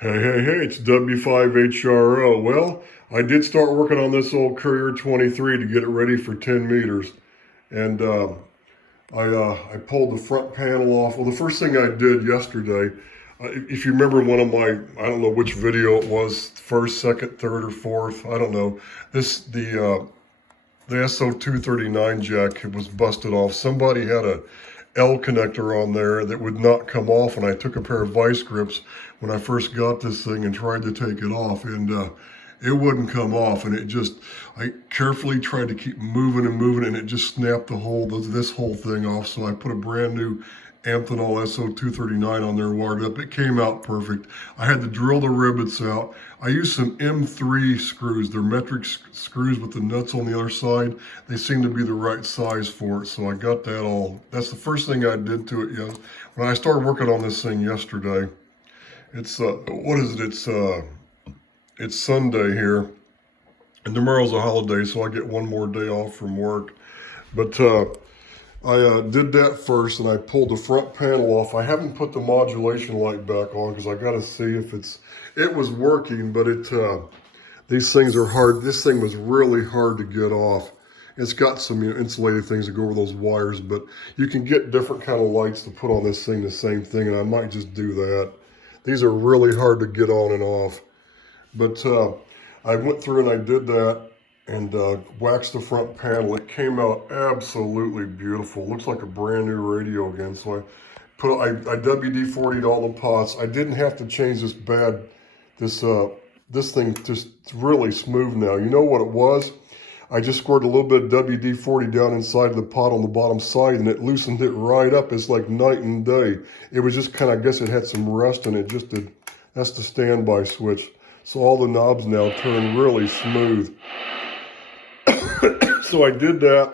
Hey, it's W5HRO. Well, I did start working on this old Courier 23 to get it ready for 10 meters. And I pulled the front panel off. Well, the first thing I did yesterday, if you remember one of my, I don't know which video it was, first, second, third, or fourth, I don't know. The SO239 jack was busted off. Somebody had a L connector on there that would not come off, and I took a pair of vice grips when I first got this thing and tried to take it off, and it wouldn't come off, and I carefully tried to keep moving and moving, and it just snapped this whole thing off. So I put a brand new Amphenol SO239 on there, wired up. It came out perfect. I had to drill the rivets out. I used some M3 screws. They're metric screws with the nuts on the other side. They seem to be the right size for it, so I got that all. That's the first thing I did to it. When I started working on this thing yesterday. It's what is it? It's Sunday here, and tomorrow's a holiday, so I get one more day off from work. But I did that first, and I pulled the front panel off. I haven't put the modulation light back on because I got to see if it was working, but these things are hard. This thing was really hard to get off. It's got some insulated things to go over those wires, but you can get different kind of lights to put on this thing, the same thing, and I might just do that. These are really hard to get on and off. But I went through and I did that and waxed the front panel. It came out absolutely beautiful. Looks like a brand new radio again. So I WD-40'd all the pots. I didn't have to change this thing just really smooth now. You know what it was? I just squirted a little bit of WD-40 down inside of the pot on the bottom side, and it loosened it right up. It's like night and day. It was just kind of, I guess it had some rust in it. That's the standby switch. So all the knobs now turn really smooth. So I did that.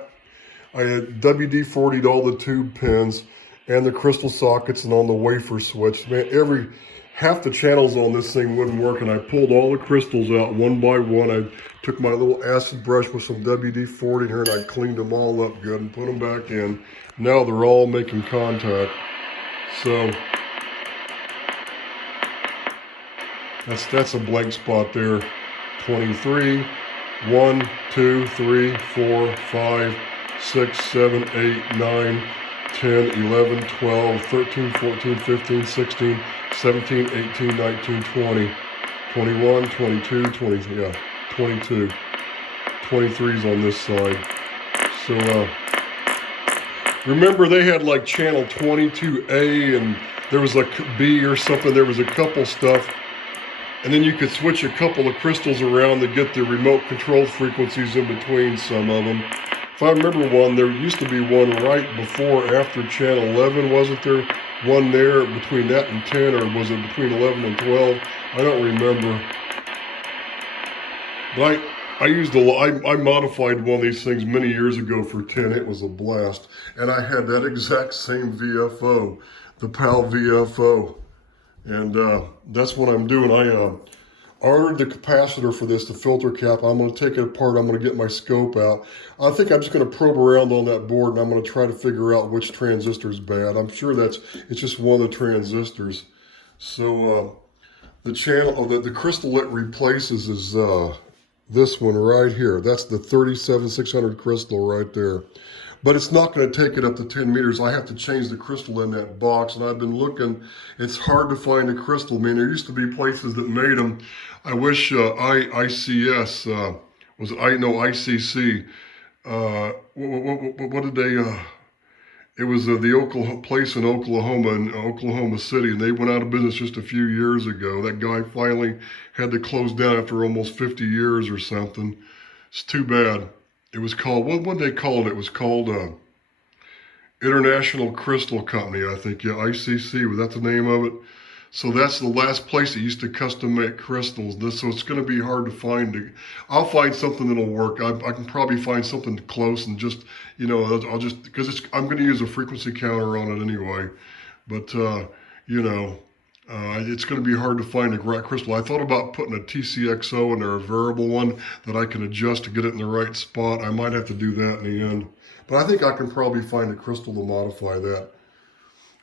I had WD-40'd all the tube pins and the crystal sockets and on the wafer switch. Man, half the channels on this thing wouldn't work, and I pulled all the crystals out one by one. I took my little acid brush with some WD-40 in here, and I cleaned them all up good and put them back in. Now they're all making contact. So that's a blank spot there. 23, 1, 2, 3, 4, 5, 6, 7, 8, 9, 10, 11, 12, 13, 14, 15, 16, 17, 18, 19, 20, 21, 22, 20, yeah, 22. 23's on this side. So, remember they had like channel 22A and there was like B or something. There was a couple stuff. And then you could switch a couple of crystals around to get the remote control frequencies in between some of them. If I remember one, there used to be one right before or after channel 11, wasn't there? One there between that and 10, or was it between 11 and 12? I don't remember. But I modified one of these things many years ago for 10. It was a blast. And I had that exact same VFO, the PAL VFO. And that's what I'm doing. I ordered the capacitor for this, the filter cap. I'm going to take it apart. I'm going to get my scope out. I think I'm just going to probe around on that board, and I'm going to try to figure out which transistor is bad. I'm sure it's just one of the transistors. So the crystal it replaces is this one right here. That's the 37600 crystal right there. But it's not going to take it up to 10 meters. I have to change the crystal in that box, and I've been looking. It's hard to find a crystal. I mean, there used to be places that made them. I wish ICS was ICC. What did they? It was the place in Oklahoma City, and they went out of business just a few years ago. That guy finally had to close down after almost 50 years or something. It's too bad. It was called, what did they call it? It was called International Crystal Company, I think. Yeah, ICC, was that the name of it? So that's the last place that used to custom make crystals. So it's going to be hard to find. I'll find something that'll work. I can probably find something close and just, because I'm going to use a frequency counter on it anyway. But, it's going to be hard to find a right crystal. I thought about putting a TCXO in there, a variable one that I can adjust to get it in the right spot. I might have to do that in the end. But I think I can probably find a crystal to modify that.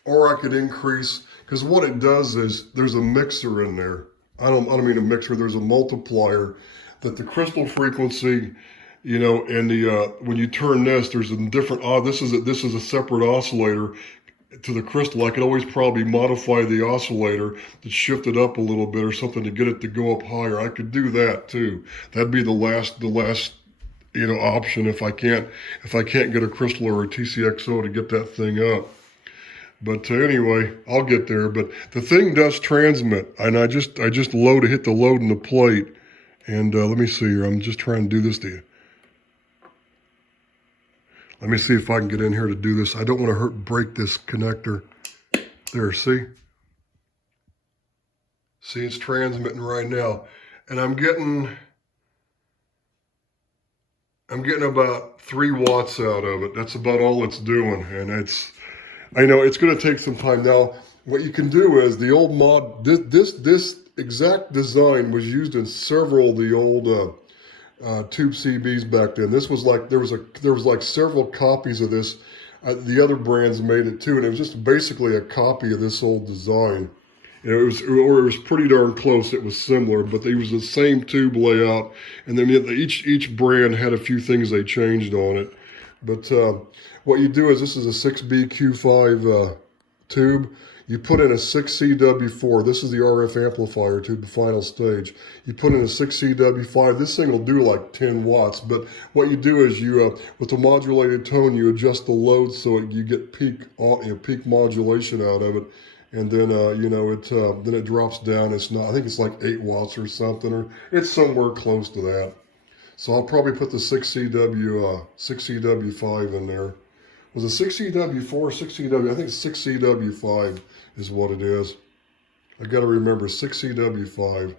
or I could increase, because what it does is there's a mixer in there. I don't mean a mixer, there's a multiplier that the crystal frequency, you know, and the when you turn this, there's a different this is a separate oscillator to the crystal. I could always probably modify the oscillator to shift it up a little bit or something to get it to go up higher. I could do that too. That'd be the last you know, option if I can't get a crystal or a TCXO to get that thing up. But anyway, I'll get there. But the thing does transmit, and I just hit the load in the plate, and let me see here. I'm just trying to do this to you. Let me see if I can get in here to do this. I don't want to break this connector. There, see? See, it's transmitting right now. And I'm getting about 3 watts out of it. That's about all it's doing. And I know it's going to take some time. Now, what you can do is the old this exact design was used in several of the old tube CBs back then. This was like, there was like several copies of this. The other brands made it too, and it was just basically a copy of this old design. You know, it was pretty darn close. It was similar, but it was the same tube layout, and then each brand had a few things they changed on it. But what you do is, this is a 6BQ5 tube. You put in a 6CW4. This is the RF amplifier to the final stage. You put in a 6CW5. This thing will do like 10 watts. But what you do is you, with the modulated tone, you adjust the load so you get peak modulation out of it. And then you know, then it drops down. It's not. I think it's like 8 watts or something, or it's somewhere close to that. So I'll probably put the 6CW5 in there. Was it 6CW4 or 6CW? I think it's 6CW5 is what it is. I got to remember 6CW5.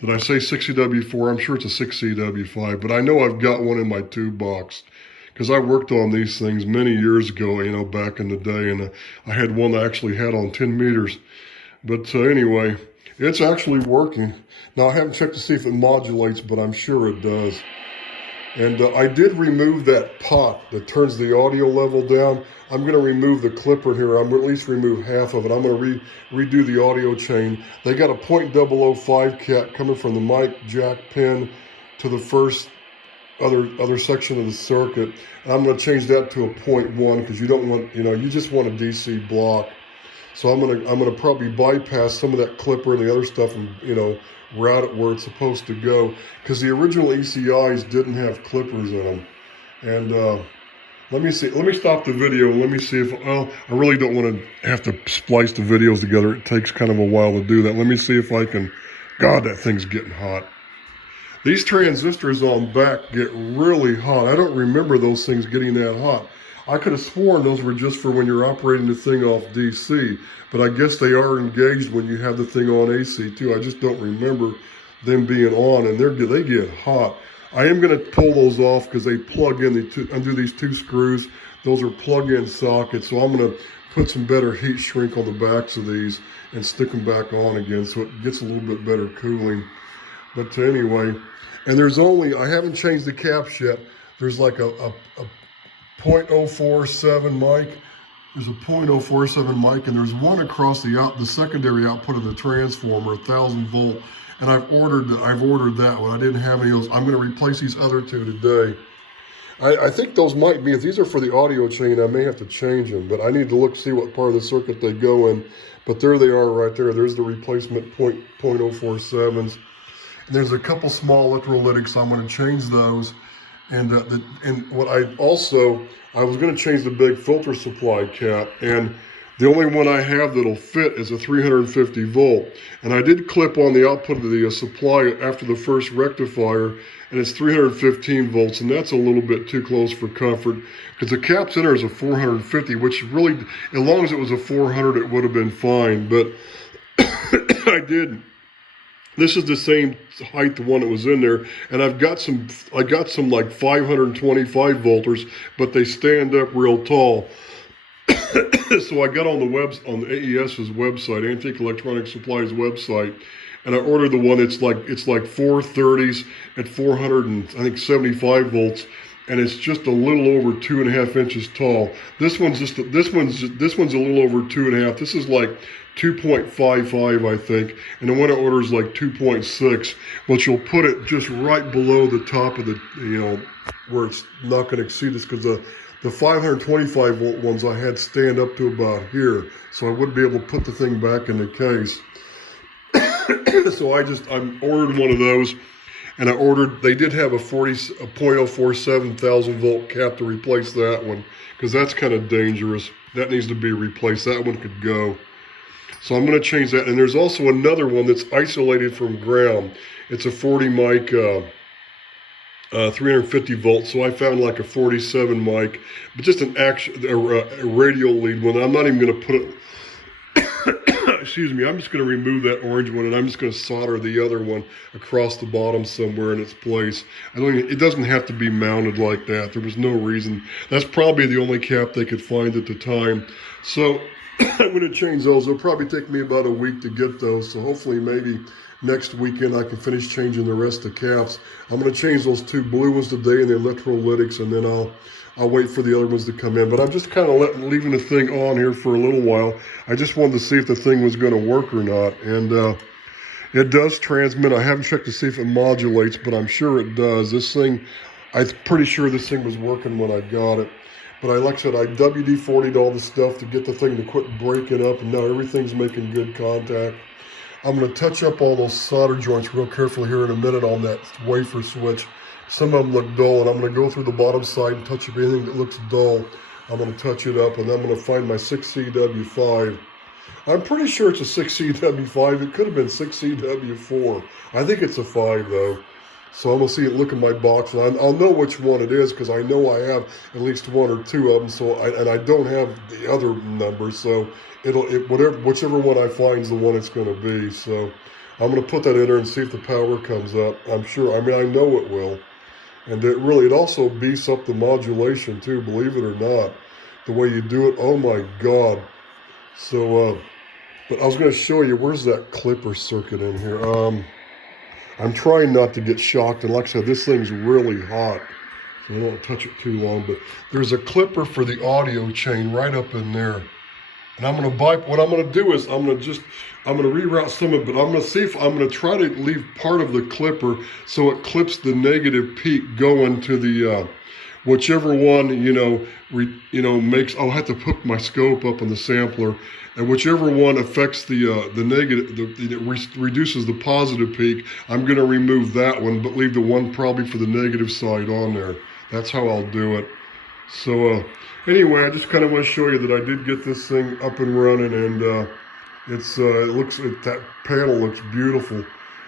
Did I say 6CW4? I'm sure it's a 6CW5, but I know I've got one in my tube box because I worked on these things many years ago, you know, back in the day, and I had one that I actually had on 10 meters. But anyway, it's actually working. Now, I haven't checked to see if it modulates, but I'm sure it does. And I did remove that pot that turns the audio level down. I'm going to remove the clipper here. I'm going to at least remove half of it. I'm going to redo the audio chain. They got a .005 cat coming from the mic jack pin to the first other section of the circuit. And I'm going to change that to a 0.1 because you don't want, you know, you just want a DC block. So I'm going to probably bypass some of that clipper and the other stuff and, you know, route it where it's supposed to go, because the original ECIs didn't have clippers in them. And let me stop the video and let me see if, well, I really don't want to have to splice the videos together. It takes kind of a while to do that. Let me see if I can. God, that thing's getting hot. These transistors on back get really hot. I don't remember those things getting that hot. I could have sworn those were just for when you're operating the thing off DC, but I guess they are engaged when you have the thing on AC too. I just don't remember them being on, and they get hot. I am going to pull those off because they plug in undo these 2 screws. Those are plug-in sockets, so I'm going to put some better heat shrink on the backs of these and stick them back on again so it gets a little bit better cooling. But anyway, and I haven't changed the caps yet. There's like a 0.047 mic. There's a 0.047 mic, and there's one across the secondary output of the transformer, 1,000 volt. And I've ordered that one. I didn't have any of those. I'm going to replace these other 2 today. I think those might be, if these are for the audio chain, I may have to change them, but I need to see what part of the circuit they go in. But there they are right there. There's the replacement 0.047s. And there's a couple small electrolytics. I'm going to change those. And what I was going to change the big filter supply cap, and the only one I have that'll fit is a 350 volt. And I did clip on the output of the supply after the first rectifier, and it's 315 volts, and that's a little bit too close for comfort, because the caps in there is a 450, which really, as long as it was a 400, it would have been fine, but I didn't. This is the same height, the one that was in there, and I got some like 525 volters, but they stand up real tall. So I got on the AES's website, Antique Electronic Supplies website, and I ordered the one. It's like 430s at 475 volts, and it's just a little over 2.5 inches tall. This one's a little over 2.5. This is like 2.55, I think, and the one I order is like 2.6, but you'll put it just right below the top of the, where it's not going to exceed this, because the 525 volt ones I had stand up to about here, so I wouldn't be able to put the thing back in the case. So I ordered one of those, and they did have a 0.047 thousand volt cap to replace that one, because that's kind of dangerous. That needs to be replaced. That one could go. So I'm going to change that. And there's also another one that's isolated from ground. It's a 40 mic, 350 volts. So I found like a 47 mic, but just a radial lead one. I'm not even going to put it, excuse me, I'm just going to remove that orange one, and I'm just going to solder the other one across the bottom somewhere in its place. It doesn't have to be mounted like that. There was no reason. That's probably the only cap they could find at the time. So I'm going to change those. It'll probably take me about a week to get those. So hopefully maybe next weekend I can finish changing the rest of the caps. I'm going to change those 2 blue ones today in the electrolytics, and then I'll wait for the other ones to come in. But I'm just kind of leaving the thing on here for a little while. I just wanted to see if the thing was going to work or not. And it does transmit. I haven't checked to see if it modulates, but I'm sure it does. This thing, I'm pretty sure this thing was working when I got it. But like I said, I WD-40'd all the stuff to get the thing to quit breaking up, and now everything's making good contact. I'm going to touch up all those solder joints real carefully here in a minute on that wafer switch. Some of them look dull, and I'm going to go through the bottom side and touch up anything that looks dull. I'm going to touch it up, and then I'm going to find my 6CW5. I'm pretty sure it's a 6CW5. It could have been 6CW4. I think it's a 5, though. So I'm going to see it, look in my box, and I'll know which one it is, because I know I have at least 1 or 2 of them, and I don't have the other numbers, so whichever one I find is the one it's going to be. So I'm going to put that in there and see if the power comes up. I'm sure, I know it will. And it also beefs up the modulation too, believe it or not, the way you do it. Oh my God. So, but I was going to show you, where's that clipper circuit in here? I'm trying not to get shocked, and like I said, this thing's really hot, so I don't touch it too long, but there's a clipper for the audio chain right up in there. And what I'm going to do is I'm going to reroute some of it, but I'm going to see if I'm going to try to leave part of the clipper so it clips the negative peak going to the, whichever one, makes, I'll have to hook my scope up on the sampler, and whichever one affects the negative, it reduces the positive peak, I'm going to remove that one, but leave the one probably for the negative side on there. That's how I'll do it. So, anyway, I just kind of want to show you that I did get this thing up and running, and that panel looks beautiful.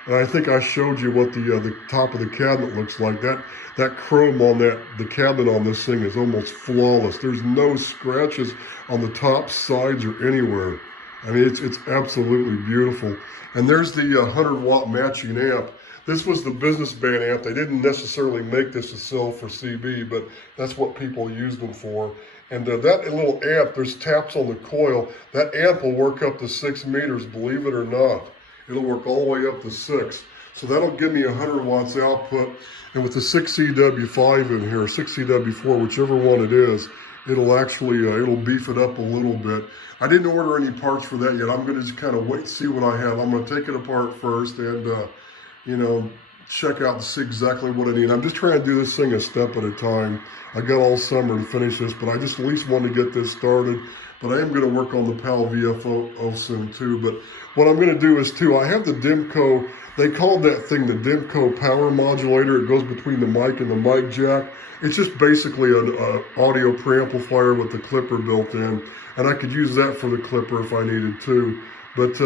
And I think I showed you what the top of the cabinet looks like. That chrome on the cabinet on this thing is almost flawless. There's no scratches on the top, sides, or anywhere. I mean, it's absolutely beautiful. And there's the 100-watt matching amp. This was the business band amp. They didn't necessarily make this to sell for CB, but that's what people use them for. And that little amp, there's taps on the coil. That amp will work up to 6 meters, believe it or not. It'll work all the way up to 6. So that'll give me 100 watts output. And with the 6CW5 in here, 6CW4, whichever one it is, it'll actually, it'll beef it up a little bit. I didn't order any parts for that yet. I'm going to just kind of wait and see what I have. I'm going to take it apart first and, check out and see exactly what I need. I'm just trying to do this thing a step at a time. I got all summer to finish this, but I just at least want to get this started. But I am going to work on the PAL VFO soon too. But what I'm going to do is I have the Dimco, they called that thing the Dimco power modulator. It goes between the mic and the mic jack. It's just basically an audio preamplifier with the clipper built in. And I could use that for the clipper if I needed to. But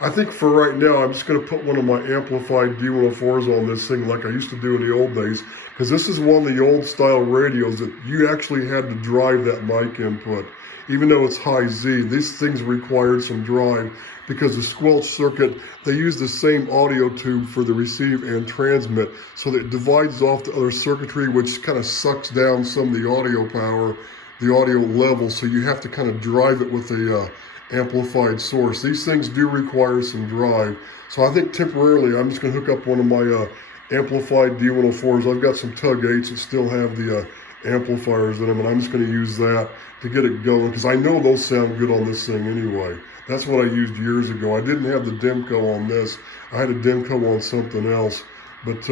I think for right now, I'm just going to put one of my amplified D104s on this thing like I used to do in the old days. Because this is one of the old style radios that you actually had to drive that mic input. Even though it's high Z, these things required some drive because the squelch circuit, they use the same audio tube for the receive and transmit. So that it divides off the other circuitry, which kind of sucks down some of the audio power, the audio level. So you have to kind of drive it with a amplified source. These things do require some drive. So I think temporarily I'm just going to hook up one of my amplified D104s. I've got some Tug 8s that still have the amplifiers in them, and I'm just going to use that to get it going, because I know those sound good on this thing anyway. That's what I used years ago. I didn't have the Demco on this. I had a Demco on something else. But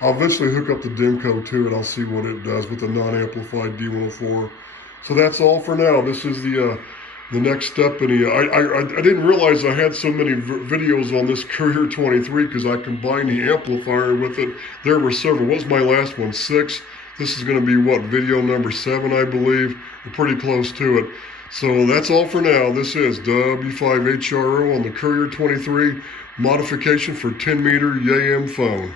I'll eventually hook up the Demco to it. I'll see what it does with the non-amplified D104. So that's all for now. This is the next step in the, I didn't realize I had so many videos on this Courier 23 because I combined the amplifier with it. There were several. What was my last one? 6. This is going to be what, video number 7, I believe. We're pretty close to it. So that's all for now. This is W5HRO on the Courier 23 modification for 10-meter YAM phone.